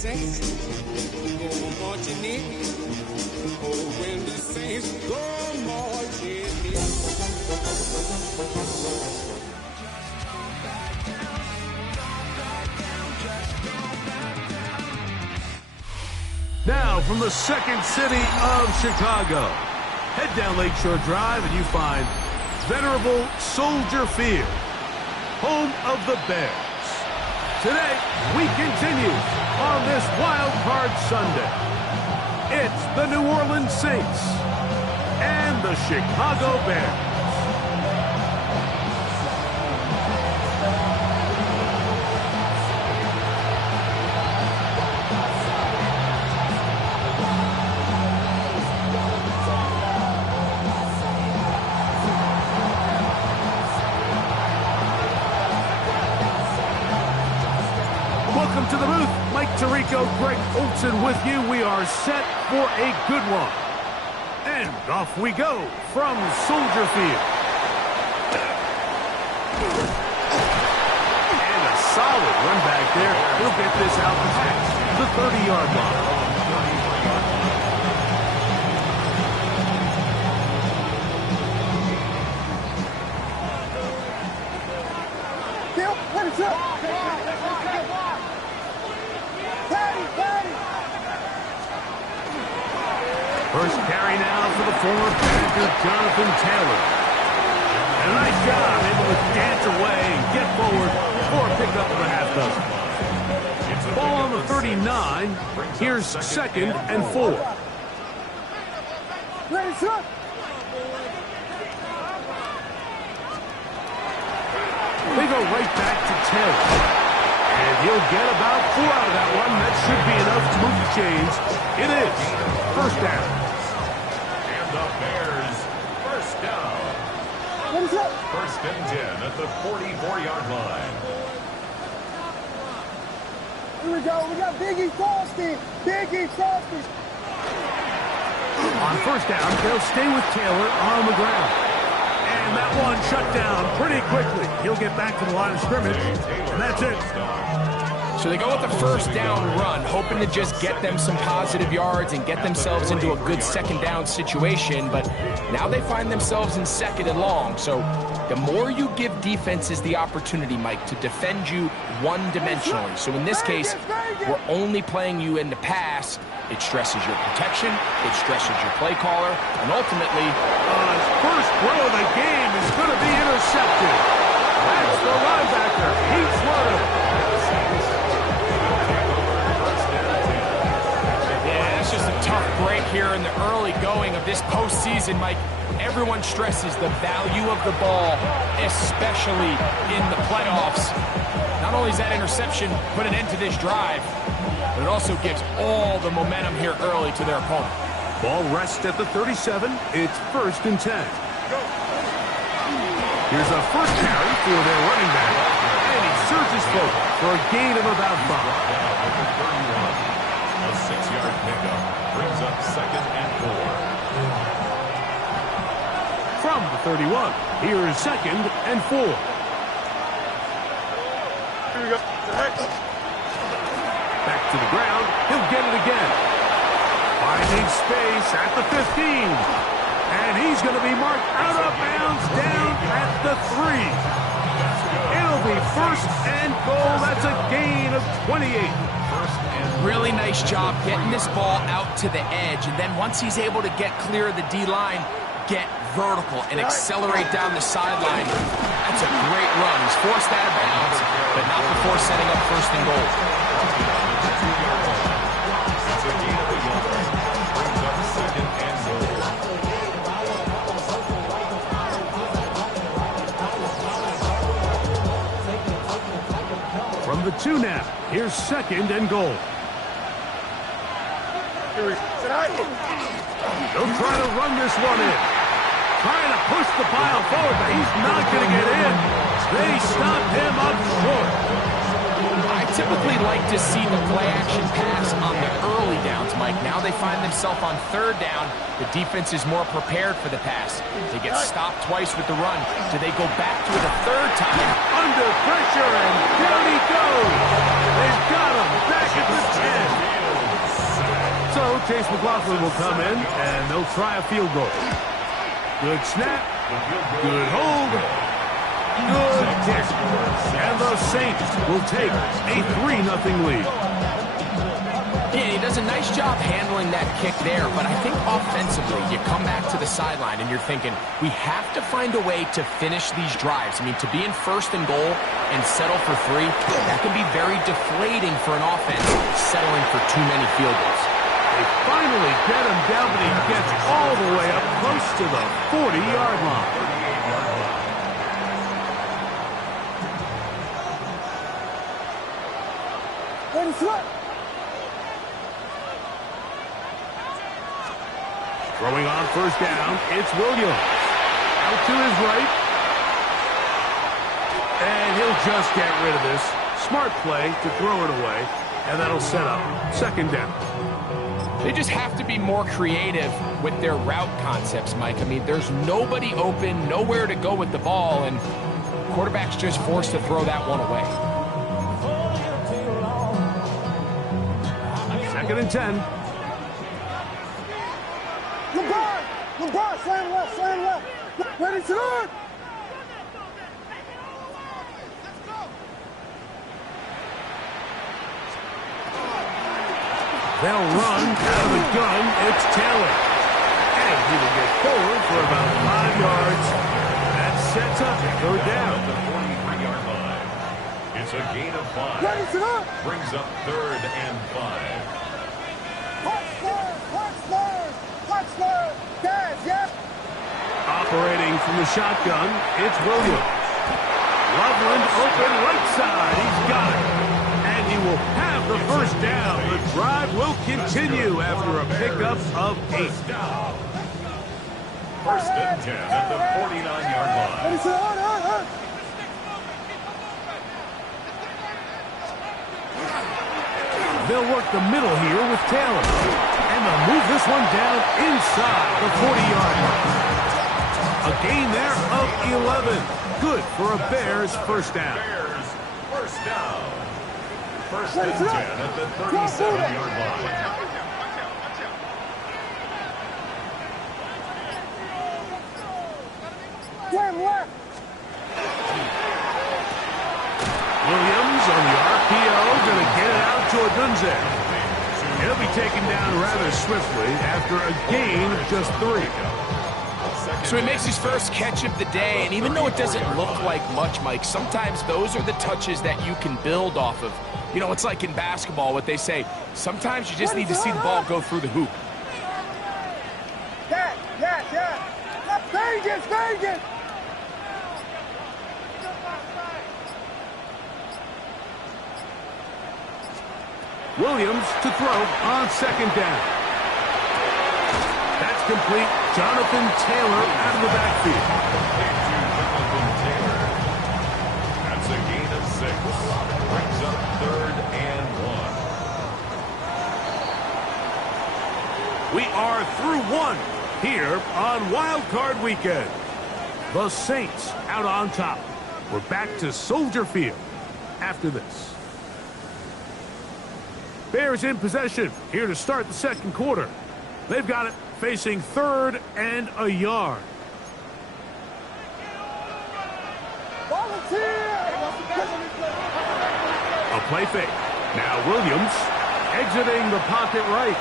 saints go marching in, oh, when the saints go marching in. Now, from the second city of Chicago, head down Lakeshore Drive and you find venerable Soldier Field, home of the Bears. Today, we continue on this Wild Card Sunday. It's the New Orleans Saints and the Chicago Bears. Welcome to the booth. Mike Tirico, Greg Olson with you. We are set for a good one. And off we go from Soldier Field. And a solid run back there. He'll get this out past the 30-yard line. Let it up. First carry now for the former Panther, Jonathan Taylor. And a nice job, able to dance away and get forward for a pickup of a half dozen. Ball on the 39. Here's second and 4. Let it up. They go right back to Taylor. And he'll get about 4 out of that one. That should be enough to move the chains. It is first down. And the Bears, first down. Let it up. First and 10 at the 44-yard line. Here we go. We got Biggie Frosty. Biggie Frosty. On first down, they'll stay with Taylor on the ground. And that one shut down pretty quickly. He'll get back to the line of scrimmage, and that's it. So they go with the first down run, hoping to just get them some positive yards and get themselves into a good second down situation, but now they find themselves in second and long. So the more you give defenses the opportunity, Mike, to defend you one-dimensionally. So in this case, we're only playing you in the pass. It stresses your protection, it stresses your play caller, and ultimately, his first throw of the game is going to be intercepted. That's the linebacker, Heath Slaughter. yeah, it's just a tough break here in the early going of this postseason, Mike. Everyone stresses the value of the ball, especially in the playoffs. Not only is that interception put an end to this drive, but it also gives all the momentum here early to their opponent. Ball rests at the 37. It's first and 10. Here's a first carry for their running back, and he surges forward for a gain of about 5. A 6-yard pickup brings up second and 4. From the 31, here is second and 4. Here we go. Back to the ground. He'll get it again. Finding space at the 15. And he's going to be marked out of bounds down at the 3. It'll be first and goal. That's a gain of 28. Really nice job getting this ball out to the edge. And then once he's able to get clear of the D-line, get vertical and accelerate down the sideline. That's a great run. He's forced out of bounds, but not before setting up first and goal. From the 2 now, here's second and goal. They'll try to run this one in. Trying to push the pile forward, but he's not going to get in. They stop him up short. I typically like to see the play-action pass on the early downs, Mike. Now they find themselves on third down. The defense is more prepared for the pass. They get stopped twice with the run. Do they go back to it a third time? Under pressure, and down he goes. They've got him back at the 10. Chase McLaughlin will come in, and they'll try a field goal. Good snap. Good hold. Good kick. And the Saints will take a 3-0 lead. Yeah, he does a nice job handling that kick there, but I think offensively, you come back to the sideline and you're thinking, we have to find a way to finish these drives. I mean, to be in 1st and goal and settle for 3, that can be very deflating for an offense settling for too many field goals. They finally get him down, but he gets all the way up close to the 40-yard line. Ready, slip. Throwing on 1st down, it's Williams. Out to his right. And he'll just get rid of this. Smart play to throw it away, and that'll set up 2nd down. They just have to be more creative with their route concepts, Mike. I mean, there's nobody open, nowhere to go with the ball, and quarterback's just forced to throw that one away. 2nd and 10. LeBron, slam left. Ready to run. They'll run out of the gun. It's Taylor. And he will get forward for about 5 yards. That sets up 3rd down. At the 43-yard line. It's a gain of 5. Ready to run. Brings up 3rd and 5. Touchdown. Guys, yeah. Operating from the shotgun, it's Williams. Loveland open right side. He's got it. And he will have the 1st down. The drive will continue after a pickup of 8. 1st and 10 at the 49-yard line. Ready to run. They'll work the middle here with Taylor. And they'll move this one down inside the 40-yard line. A gain there of 11. Good for a Bears 1st down. Bears 1st down. 1st and 10 at the 37-yard line. Left. Williams on the RPO, going to get it out to Odunze. He'll be taken down rather swiftly after a gain of just 3. So he makes his first catch of the day, and even though it doesn't look like much, Mike, sometimes those are the touches that you can build off of. You know, it's like in basketball, what they say, sometimes you just need to see the ball go through the hoop. Yeah. Vegas. Williams to throw on 2nd down. That's complete. Jonathan Taylor out of the backfield. That's a gain of 6. Brings up 3rd and 1. We are through 1 here on Wild Card Weekend. The Saints out on top. We're back to Soldier Field after this. Bears in possession here to start the 2nd quarter. They've got it facing 3rd and a yard. A play fake. Now Williams exiting the pocket right.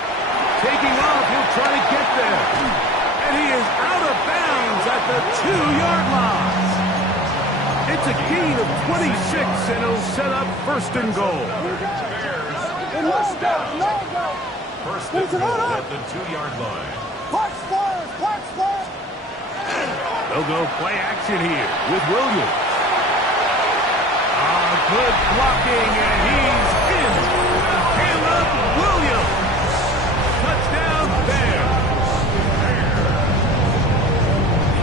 Taking off, he'll try to get there. And he is out of bounds at the 2-yard line. It's a gain of 26, and it'll set up 1st and goal. First down. 1st and goal at the 2-yard line. Watch first. They'll go play action here with Williams. Good blocking, and he's in. Caleb Williams. Touchdown, Bears.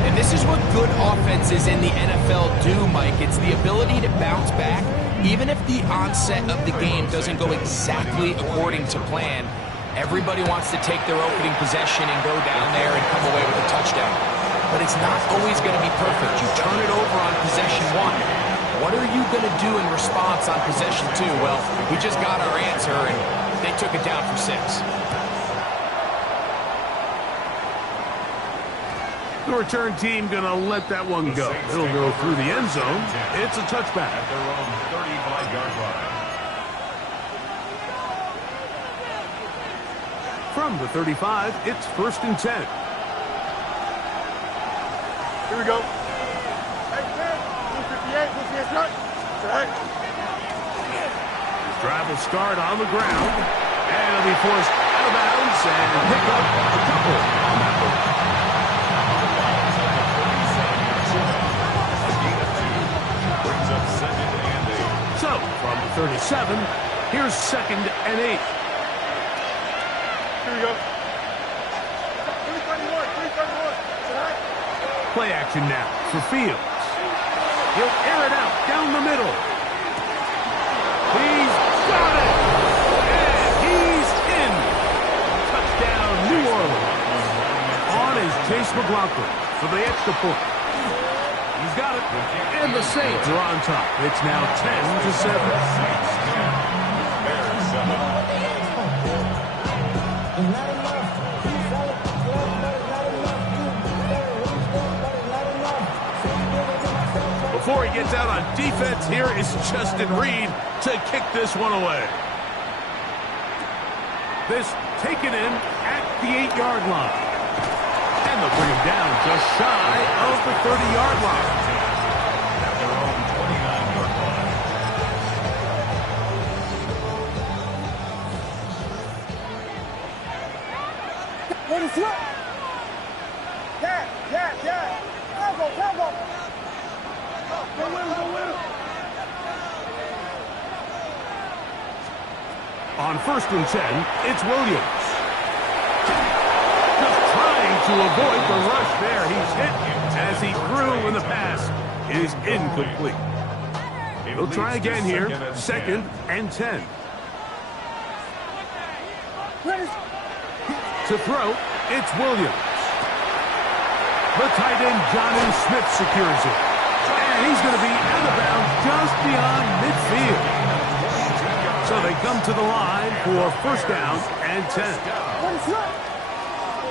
And this is what good offenses in the NFL do, Mike. It's the ability to bounce back, even if the onset of the game doesn't go exactly according to plan. Everybody wants to take their opening possession and go down there and come away with a touchdown. But it's not always going to be perfect. You turn it over on possession 1. What are you going to do in response on possession 2? Well, we just got our answer, and they took it down for 6. The return team going to let that one go. It'll go through the end zone. It's a touchback. At their own 35-yard line. From the 35, it's 1st and 10. Here we go. Hey, 10, 258, 258, right. His drive will start on the ground, and it'll be forced out of bounds and pick up a couple on that one. Brings up 2nd and 8. So, from the 37, here's 2nd and 8. Here we go. 331, 331. Play action now for Fields. He'll air it out down the middle. He's got it! And he's in! Touchdown, New Orleans. On is Chase McLaughlin for the extra point. He's got it. And the Saints are on top. It's now 10-7. Before he gets out on defense, here is Justin Reed to kick this one away. This taken in at the 8-yard line. And they'll bring him down just shy of the 30-yard line. At their own 29-yard line. Let it slip. Yeah. Combo. Go with him. On 1st and 10, it's Williams. Just trying to avoid the rush there. He's hit as he threw, and the pass is incomplete. He'll try again here. 2nd and 10. To throw, it's Williams. The tight end, Jonnu Smith, secures it. And he's going to be out of bounds just beyond midfield. So they come to the line for 1st down and 10.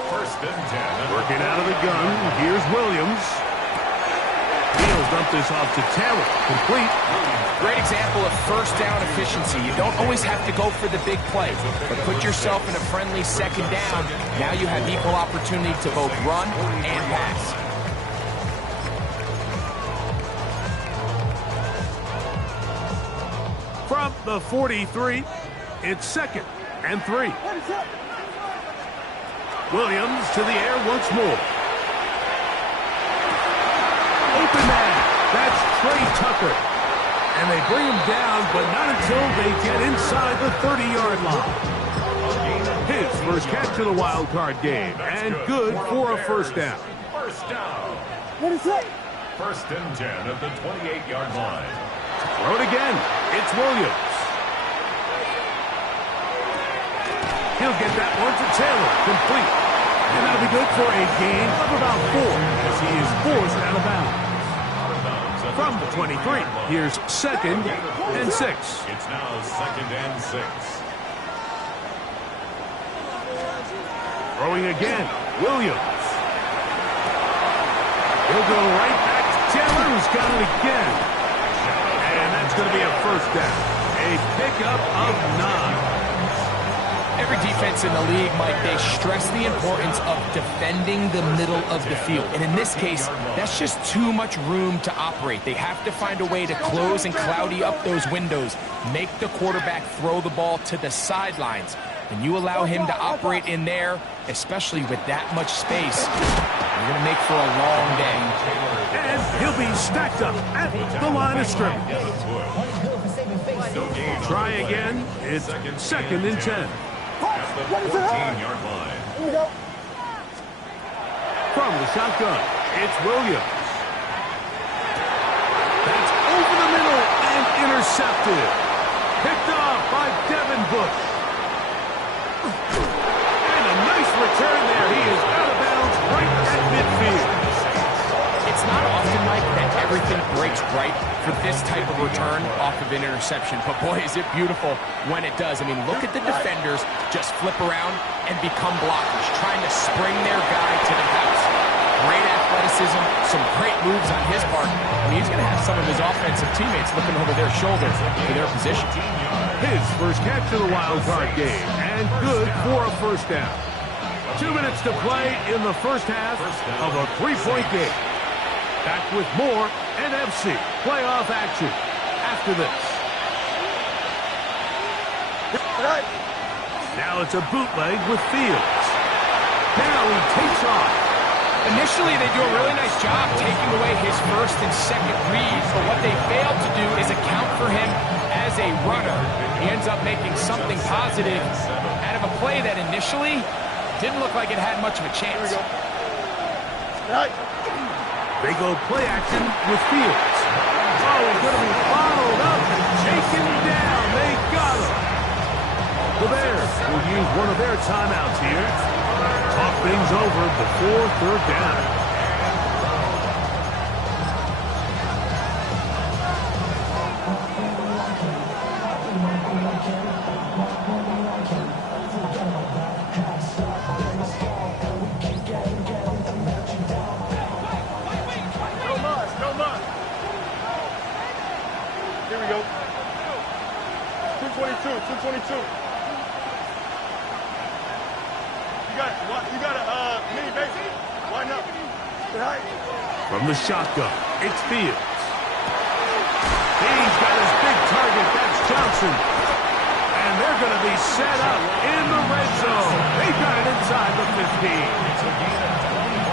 1st and 10. Working out of the gun, here's Williams. He'll dump this off to Taylor. Complete. Great example of 1st down efficiency. You don't always have to go for the big play, but put yourself in a friendly 2nd down. Now you have equal opportunity to both run and pass. From the 43, it's 2nd and 3. Williams to the air once more. Open man. That's Trey Tucker. And they bring him down, but not until they get inside the 30-yard line. His first catch of the wild card game, and good for a 1st down. 1st down. 1st and 10 at the 28-yard line. Throw it again. It's Williams. He'll get that one to Taylor. Complete. And that'll be good for a gain of about 4 as he is forced out of bounds. From the 23, here's 2nd and 6. It's now 2nd and 6. Throwing again, Williams. He'll go right back to Taylor, who's got it again. And that's going to be a 1st down. A pickup of 9. Every defense in the league, Mike, they stress the importance of defending the middle of the field. And in this case, that's just too much room to operate. They have to find a way to close and cloudy up those windows, make the quarterback throw the ball to the sidelines. And you allow him to operate in there, especially with that much space, you're going to make for a long day. And he'll be stacked up at the line of scrimmage. Try again. It's 2nd and 10. At the 14-yard line. From the shotgun, it's Williams. That's over the middle and intercepted. Picked off by Devin Bush. And a nice return there. He is out of bounds right at midfield. It's not often, Mike, that everything breaks right for this type of return off of an interception. But boy, is it beautiful when it does. I mean, look at the defenders just flip around and become blockers, trying to spring their guy to the house. great athleticism, some great moves on his part. I mean, he's going to have some of his offensive teammates looking over their shoulders for their position. His first catch of the wild card game, and good for a first down. 2 minutes to play in the first half of a 3-point game. Back with more NFC playoff action after this. Now it's a bootleg with Fields. Now he takes off. Initially, they do a really nice job taking away his first and second reads, but what they failed to do is account for him as a runner. He ends up making something positive out of a play that initially didn't look like it had much of a chance. They go play action with Fields. Oh, he's going to be followed up and taken down. They got him. The Bears will use one of their timeouts here. Talk things over before third down. Here we go. 222. You got a mini base. Line up. From the shotgun, it's Fields. He's got his big target. That's Johnson. And they're going to be set up in the red zone. They got it inside the 15.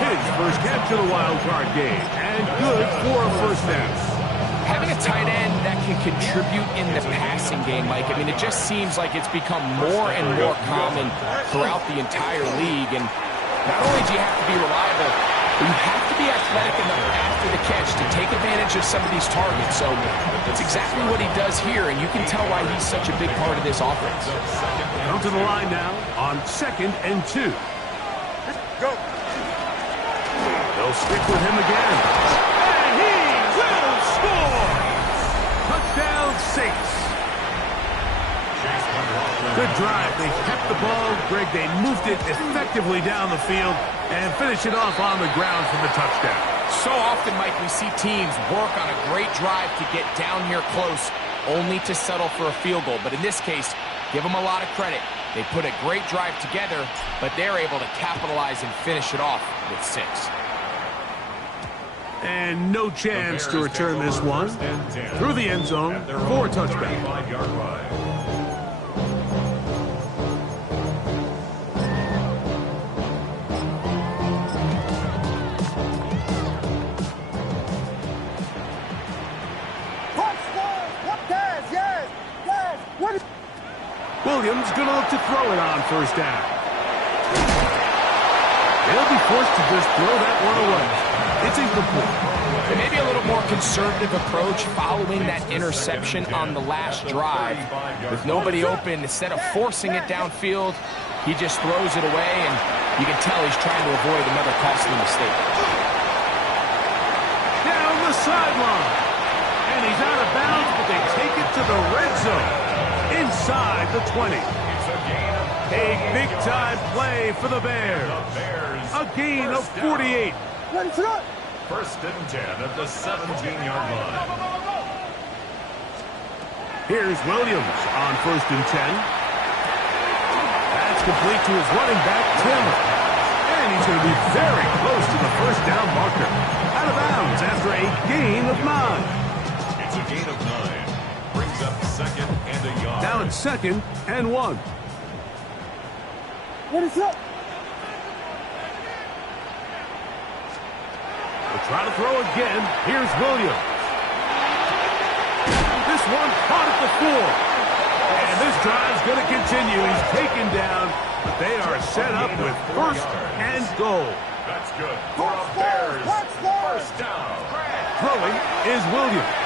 His first catch of the wild card game. And good for a first down. Having a tight end that can contribute in the passing game, Mike, I mean, it just seems like it's become more and more common throughout the entire league. And not only do you have to be reliable, but you have to be athletic enough after the catch to take advantage of some of these targets. So it's exactly what he does here, and you can tell why he's such a big part of this offense. Come to the line now on 2nd and 2. Go. They'll stick with him again. And he will score! Touchdown, Saints. Good drive. They kept the ball. Greg, they moved it effectively down the field and finish it off on the ground for the touchdown. So often, Mike, we see teams work on a great drive to get down here close, only to settle for a field goal. But in this case, give them a lot of credit. They put a great drive together, but they're able to capitalize and finish it off with 6. And no chance to return this one through the end zone for a touchback. Williams going to look to throw it on first down. They'll be forced to just throw that one away. It's incomplete. And maybe a little more conservative approach following that interception on the last drive. With nobody open, instead of forcing it downfield, he just throws it away, and you can tell he's trying to avoid another costly mistake. Down the sideline. And he's out of bounds, but they take it to the red zone. Inside the 20. A big-time play for the Bears. A gain of 48. First and 10 at the 17-yard line. Here's Williams on 1st and 10. That's complete to his running back, Taylor. And he's going to be very close to the first down marker. Out of bounds after a gain of 9. It's a gain of 9. Brings up 2nd and a yard. Now it's 2nd and 1. What is up? We'll try to throw again. Here's Williams. This one caught at the 4. And this drive's going to continue. He's taken down, but they are set up with 1st and goal. That's good for a Bears first down. Throwing is Williams.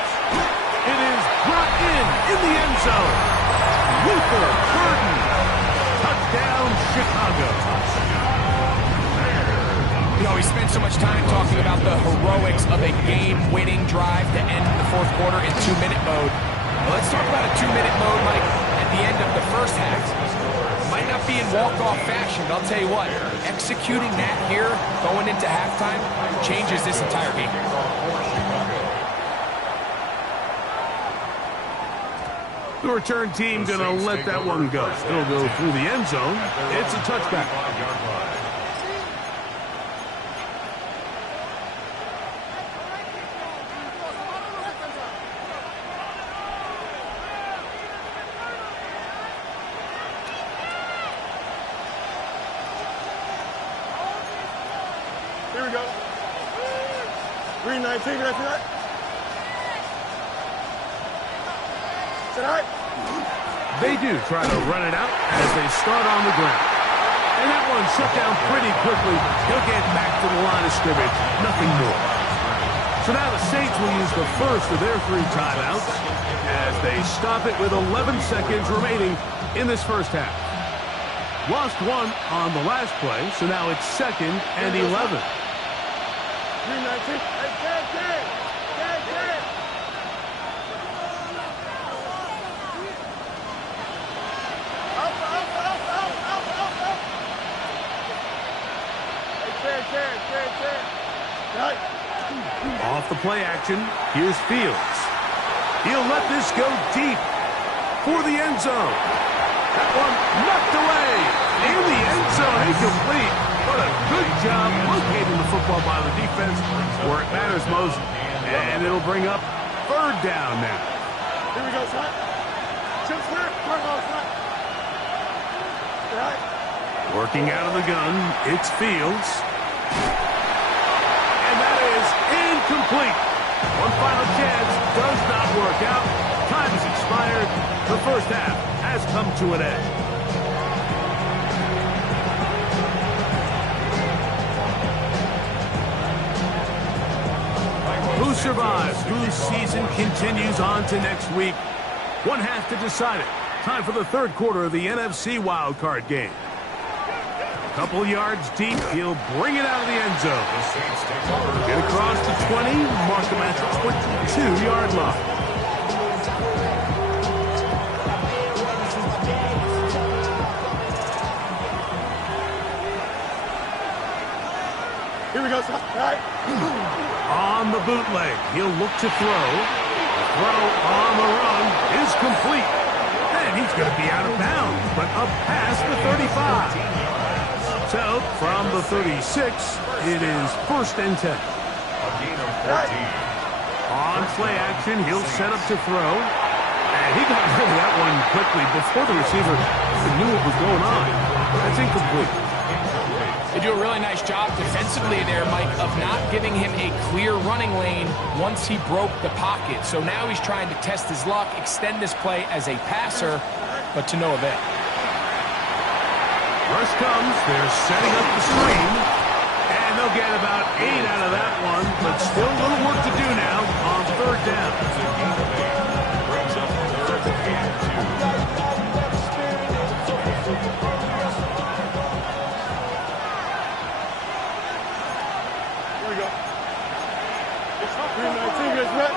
It is brought in the end zone. Luther Burden. Touchdown, Chicago. You know, we spent so much time talking about the heroics of a game-winning drive to end the 4th quarter in 2-minute mode. Well, let's talk about a 2-minute mode, Mike, at the end of the first half. Might not be in walk-off fashion, but I'll tell you what, executing that here, going into halftime, changes this entire game. The return team going to let that one go. It'll go through the end zone. It's a touchback. Here we go. 319, that's right. Tonight. They do try to run it out as they start on the ground. And that one shut down pretty quickly. He'll get back to the line of scrimmage. Nothing more. So now the Saints will use the first of their 3 timeouts as they stop it with 11 seconds remaining in this first half. Lost one on the last play, so now it's 2nd and 11. 319. Hey, Off the play action, here's Fields. He'll let this go deep for the end zone. That one knocked away in the end zone, incomplete. What a good job locating the football by the defense where it matters most. And it'll bring up 3rd down now. Here we go, son. Chip snap. Right. Working out of the gun, it's Fields. And that is incomplete. One final chance does not work out. Time has expired. The first half has come to an end. Who survives? Whose season continues on to next week? One half to decide it. Time for the 3rd quarter of the NFC wildcard game. A couple yards deep, he'll bring it out of the end zone. Get across the 20, mark him at the 22-yard line. Here we go, son. Right. On the bootleg, he'll look to throw. The throw on the run is complete. And he's going to be out of bounds, but up past the 35. So, from the 36, it is 1st and 10. A gain of 14. On play action, he'll set up to throw. And he got rid of that one quickly before the receiver even knew what was going on. That's incomplete. They do a really nice job defensively there, Mike, of not giving him a clear running lane once he broke the pocket. So now he's trying to test his luck, extend this play as a passer, but to no avail. Rush comes, they're setting up the screen, and they'll get about 8 out of that one, but still a little work to do now on 3rd down. Brings up 3rd and 2. Here we go. 319 is ready.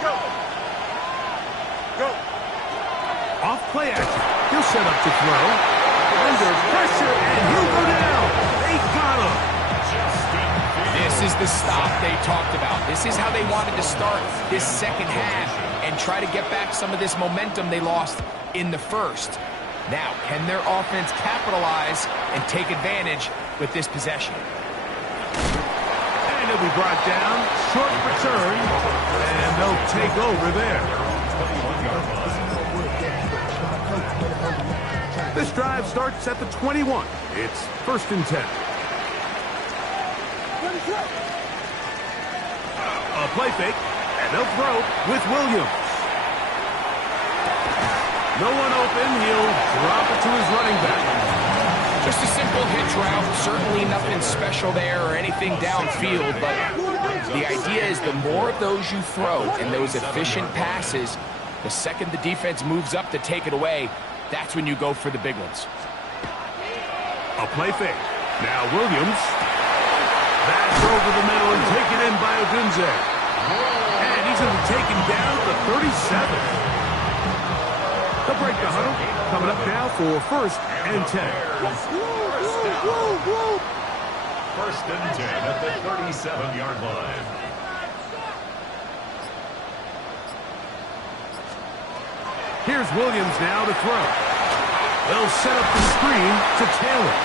Go. Go. Off play action, he'll set up to throw. Under pressure, and he'll go down. They got him. This is the stop they talked about. This is how they wanted to start this 2nd half and try to get back some of this momentum they lost in the 1st. Now, can their offense capitalize and take advantage with this possession? And he'll be brought down. Short return, and they'll take over there. This drive starts at the 21. It's 1st and 10. A play fake, and they'll throw with Williams. No one open. He'll drop it to his running back. Just a simple hitch route. Certainly nothing special there or anything downfield, but the idea is the more of those you throw and those efficient passes, the second the defense moves up to take it away, that's when you go for the big ones. A play fake. Now Williams. That's over the middle and taken in by Odunze. And he's going to be taken down to the 37. They'll break the huddle. Coming up now for 1st and 10. First and 10 at the 37-yard line. Here's Williams now to throw. They'll set up the screen to Taylor.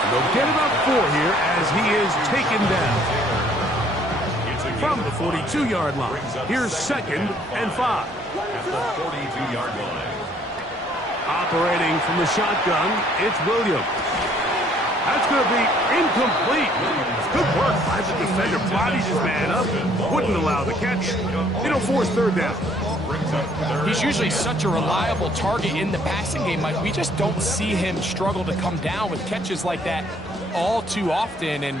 And they'll get about 4 here as he is taken down. From the 42-yard line, here's 2nd and 5. At the 42-yard line. Operating from the shotgun, it's Williams. That's going to be incomplete. Good work by the defender. Bodies his man up. Wouldn't allow the catch. It'll force 3rd down. He's usually such a reliable target in the passing game, Mike. We just don't see him struggle to come down with catches like that all too often. And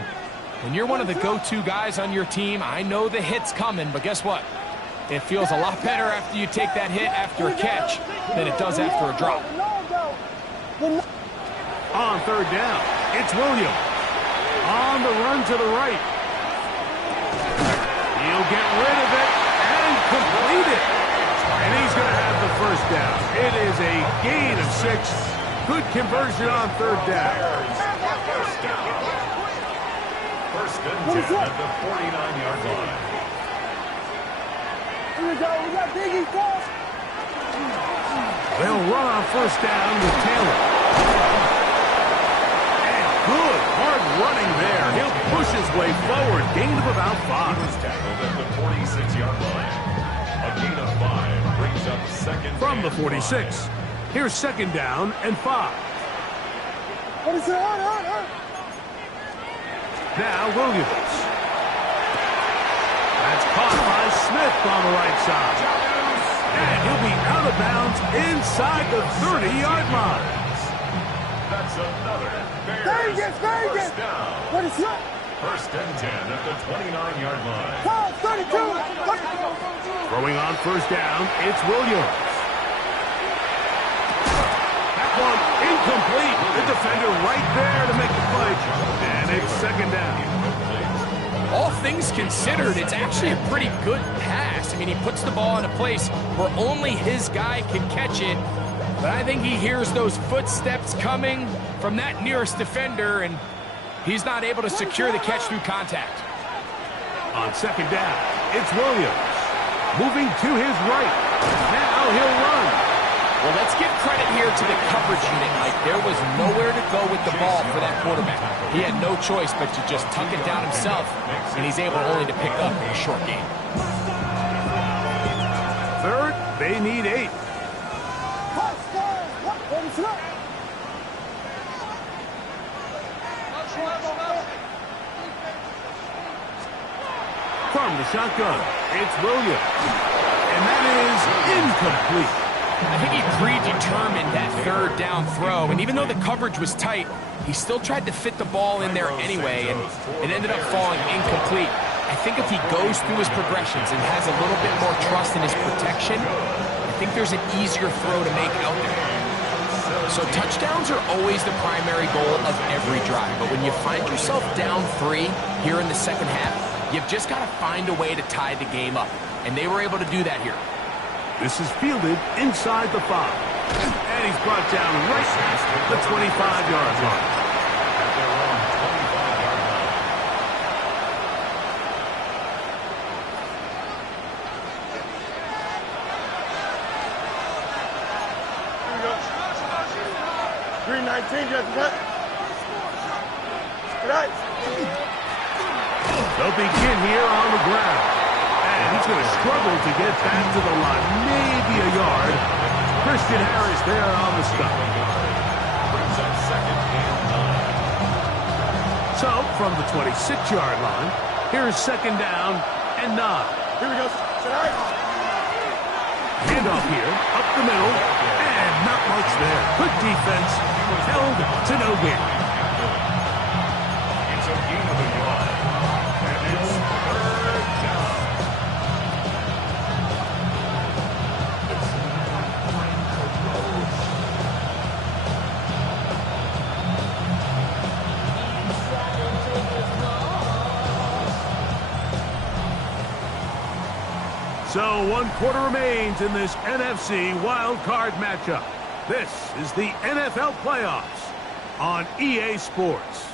when you're one of the go-to guys on your team, I know the hit's coming, but guess what? It feels a lot better after you take that hit after a catch than it does after a drop. On 3rd down, it's Williams. On the run to the right. He'll get rid of it and complete it. And he's going to have the 1st down. It is a gain of 6. Good conversion on 3rd down. First and 10 at the 49-yard line. Here we go. We got Biggie cross. They'll run on 1st down with Taylor. And good hard running there. He'll push his way forward. Gain of about 5. He was tackled at the 46-yard line. A gain of 5 brings up 2nd From the and 46, 5. here's 2nd down and 5. What is it? Now Williams. That's caught by Smith on the right side. And he'll be out of bounds inside the 30-yard line. That's another Bears first down. What is it? First and 10 at the 29-yard line. 32. Throwing on 1st down, it's Williams. That one incomplete. The defender right there to make the play. And it's 2nd down. All things considered, it's actually a pretty good pass. I mean, he puts the ball in a place where only his guy can catch it. But I think he hears those footsteps coming from that nearest defender, and he's not able to secure the catch through contact. On 2nd down, it's Williams. Moving to his right. Now he'll run. Well, let's give credit here to the coverage unit, Mike. There was nowhere to go with the ball for that quarterback. He had no choice but to just tuck it down himself, and he's able only to pick up a short gain. 3rd, they need 8. From the shotgun, it's Williams. And that is incomplete. I think he predetermined that 3rd down throw, and even though the coverage was tight, he still tried to fit the ball in there anyway, and it ended up falling incomplete. I think if he goes through his progressions and has a little bit more trust in his protection, I think there's an easier throw to make out there. So touchdowns are always the primary goal of every drive, but when you find yourself down 3 here in the 2nd half, you've just got to find a way to tie the game up, and they were able to do that here. This is fielded inside the 5. And he's brought down right at the 25-yard line. At their own 25-yard line. Here we go. 319, you have to cut. Right. They'll begin here on the ground. And he's going to struggle to get back to the line. Maybe a yard. Christian Harris there on the stop. Brings up 2nd and 9. So, from the 26-yard line, here's 2nd down and 9. Here we go. Handoff here, up the middle, and not much there. Good defense, held to no gain. It's a gain of a yard. And it's 3rd down. So 1 quarter remains in this NFC Wild Card matchup. This is the NFL Playoffs on EA Sports.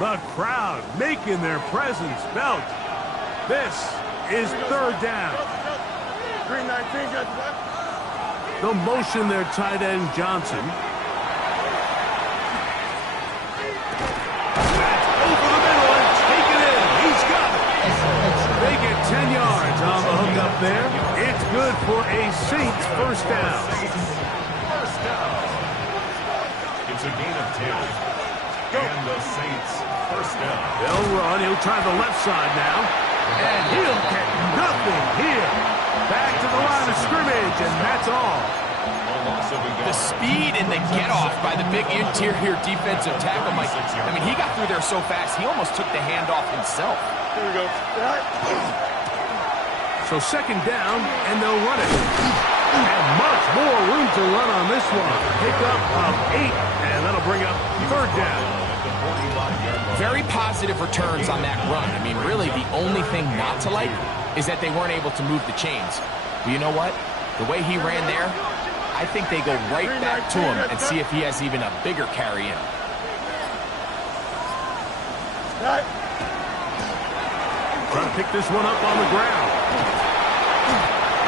The crowd making their presence felt. This is 3rd down. 319, got The motion there, tight end Johnson. That's over the middle and take it in. He's got it. They get 10 yards on the hook up there. It's good for a Saints 1st down. First down. It's a gain of 10. And the Saints 1st down. They'll run. He'll try the left side now. And he'll get nothing here. Back to the line of scrimmage, and that's all. The speed and the get-off by the big interior defensive tackle, Mike. I mean, he got through there so fast, he almost took the handoff himself. Here we go. So 2nd down, and they'll run it. And much more room to run on this one. Pickup of 8, and that'll bring up 3rd down. Very positive returns on that run. I mean, really, the only thing not to like is that they weren't able to move the chains. But you know what? The way he ran there, I think they go right back to him and see if he has even a bigger carry in. Trying to pick this one up on the ground.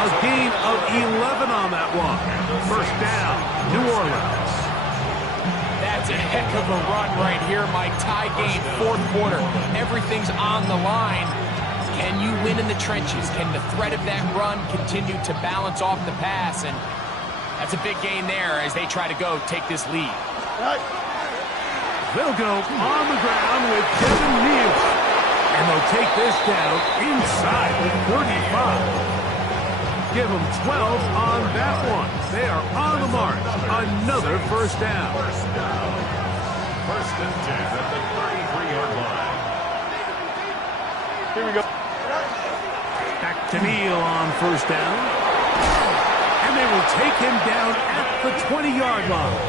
A gain of 11 on that one. 1st down, New Orleans. That's a heck of a run right here, Mike. Tie game, 4th quarter. Everything's on the line. Can you win in the trenches? Can the threat of that run continue to balance off the pass? And that's a big gain there as they try to go take this lead. They'll go on the ground with Devin Neal. And they'll take this down inside the 35. Give them 12 on that one. They are on the march. Another 1st down. 1st and 10 at the 33-yard line. Here we go. Back to Neal on 1st down. And they will take him down at the 20-yard line.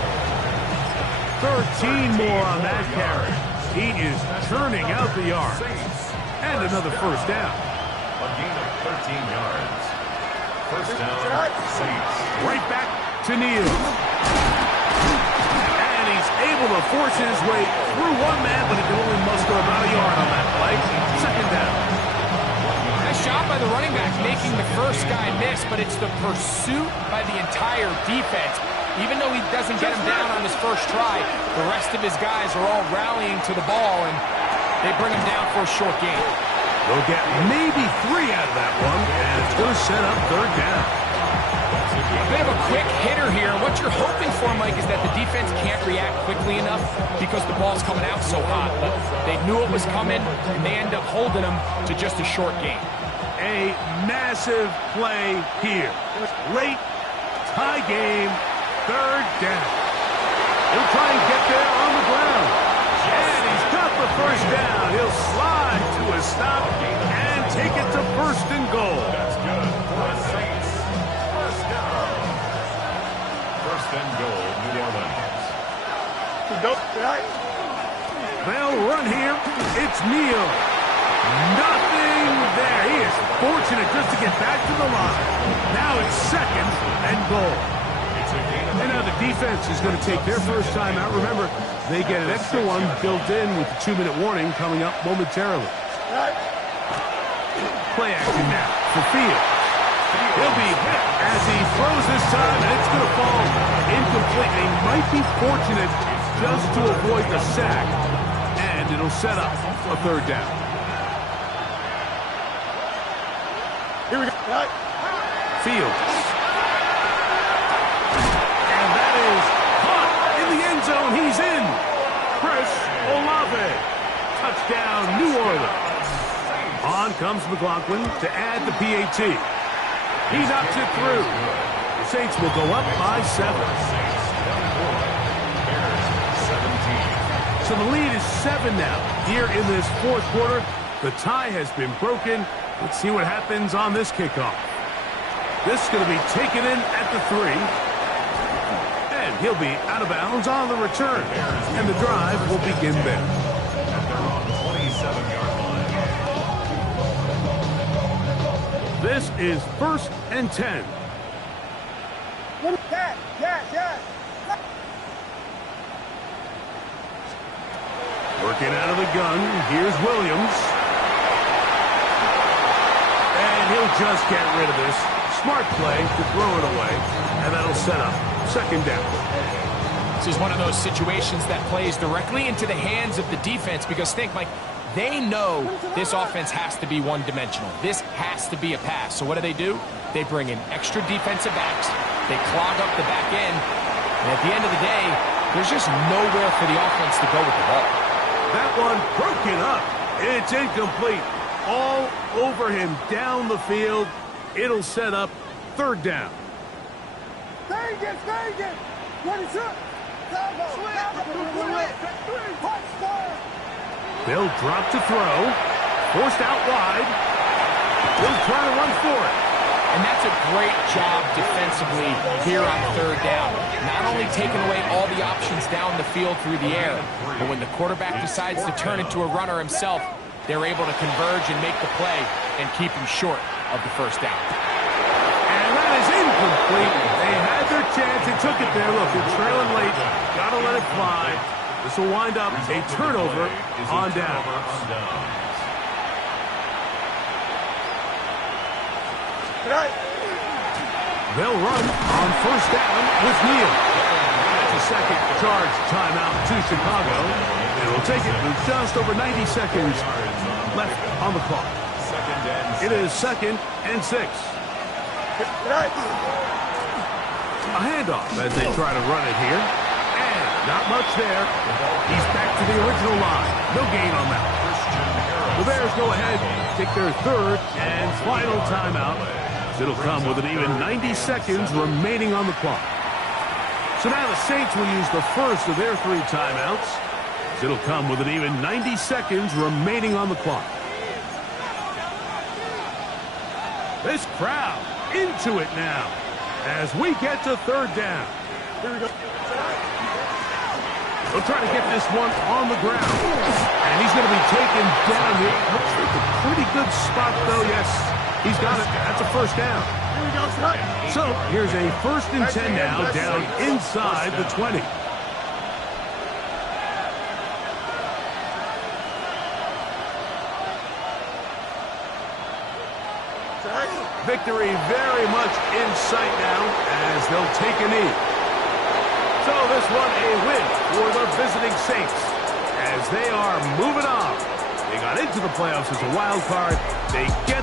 13 more on that carry. He is churning out the yards. And another 1st down. A gain of 13 yards. 1st down, Saints. Right back to Neal. And he's able to force his way through one man, but he can only muster about a yard on that play. 2nd down. Nice job by the running back making the first guy miss, but it's the pursuit by the entire defense. Even though he doesn't get him down on his first try, the rest of his guys are all rallying to the ball, and they bring him down for a short gain. They'll get maybe 3 out of that one, and it's going to set up 3rd down. A bit of a quick hitter here. What you're hoping for, Mike, is that the defense can't react quickly enough because the ball's coming out so hot. But they knew it was coming, and they end up holding him to just a short gain. A massive play here. Late tie game, 3rd down. He'll try and get there on the ground. And he's got the first down. He'll slide to a stop and take it to first and goal. That's good for the Saints. First down. First and goal, New Orleans. They'll run here. It's Neal. Nothing there. He is fortunate just to get back to the line. Now it's second and goal. And now the defense is going to take their first time out. Remember, they get an extra one built in with the 2-minute warning coming up momentarily. Play action now for Fields. He'll be hit as he throws this time, and it's going to fall incomplete. He might be fortunate just to avoid the sack, and it'll set up a third down. Here we go. Fields. And that is caught in the end zone. He's in. Chris Olave. Touchdown, New Orleans. On comes McLaughlin to add the PAT. He knocks it through. The Saints will go up by 7. So the lead is 7 now. Here in this fourth quarter, the tie has been broken. Let's see what happens on this kickoff. This is going to be taken in at the 3. And he'll be out of bounds on the return. And the drive will begin there. And they're on the 27-yard line. This is first and 10. Working out of the gun. Here's Williams. And he'll just get rid of this. Smart play to throw it away. And that'll set up second down. This is one of those situations that plays directly into the hands of the defense because think, Mike, they know this offense has to be one-dimensional. This has to be a pass. So what do? They bring in extra defensive backs. They clog up the back end. And at the end of the day, there's just nowhere for the offense to go with the ball. That one broken up. It's incomplete. All over him down the field. It'll set up third down. They'll drop to throw. Forced out wide. They'll try to run for it. And that's a great job defensively here on third down. Not only taking away all the options down the field through the air, but when the quarterback decides to turn into a runner himself, they're able to converge and make the play and keep him short of the first down. And that is incomplete. They had their chance. They took it there. Look, they're trailing late. Got to let it fly. This will wind up a turnover on down. They'll run on first down with Neal. That's a second charge timeout to Chicago. And we'll take it with just over 90 seconds left on the clock. It is second and 6. A handoff as they try to run it here. And not much there. He's back to the original line. No gain on that. The Bears go ahead, take their third and final timeout. It'll come with an even 90 seconds remaining on the clock. So now the Saints will use the first of their 3 timeouts. It'll come with an even 90 seconds remaining on the clock. This crowd into it now as we get to third down. Here we go. They'll try to get this one on the ground. And he's going to be taken down here. Looks like a pretty good spot, though. Yes, he's got it. That's a first down. Here we go, son. So here's a first and 10 now down inside the 20. Victory very much in sight now as they'll take a knee. So this one a win for the visiting Saints as they are moving on. They got into the playoffs as a wild card. They get